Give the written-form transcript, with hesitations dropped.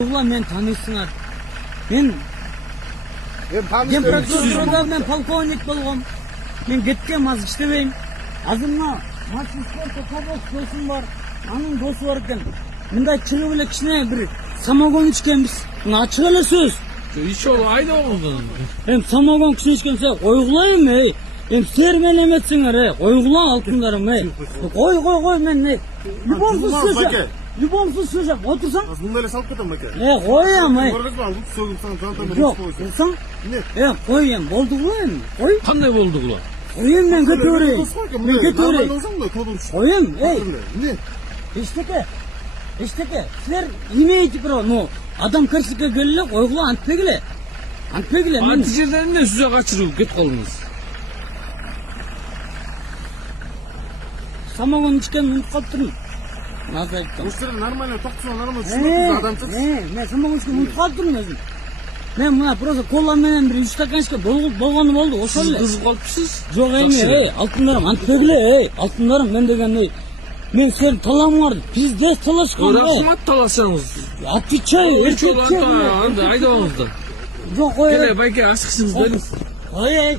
Ulan men tanıysыңар. Men прокуратурада мен полковник болгом. Мен кеткем азыр иштебейм. Азыр мына Мачинское Кабос досум бар. Анын досу бар экен. Мындай чыгып эле кичине бир самогон ичкенбиз. Мына ачык эле сөз. Ич ол айда болдун. Самогон кичине ичкенсе ойгулайм эй. Сер мен эметсиңер ойгула алтындарым эй. Кой мен любомсуз сөз отурсаң. Мындай эле салып кетем баке. Коям эй. Сөгүп саң жантам Жок, кылсаң. Кой эми болдугу эми. Кой. Кандай болду була? Коем мен кете берейин. Мен кете берейин. Коем эй. Эчтеке. Силер имеете право, но адам керчиликке келе койгула антпегиле. Мен Анты жерден эмне сүзө качырып кет колуңуз? самогон ичкен унутуп калыптырмын. Назар айттым. Уштерде нормально токтосоң нормально түшүнөт адамчысыз. Мен самогон ичкен унутуп калыптырмын өзүм. Мен мына просто кола менен бир 3 стаканчика болгону болду. Ошол эле. Кызып калыпсыз? Жок эми, алтындарым антпегиле, алтындарым мен деген мен сен таламыңар, пиздец талашкан. Рахмат талашаңыз. Отвечай, эркекке. Анда айдабаңыздар. Жок, кой. Келе байке ашыксыңыз бериңиз. Ой.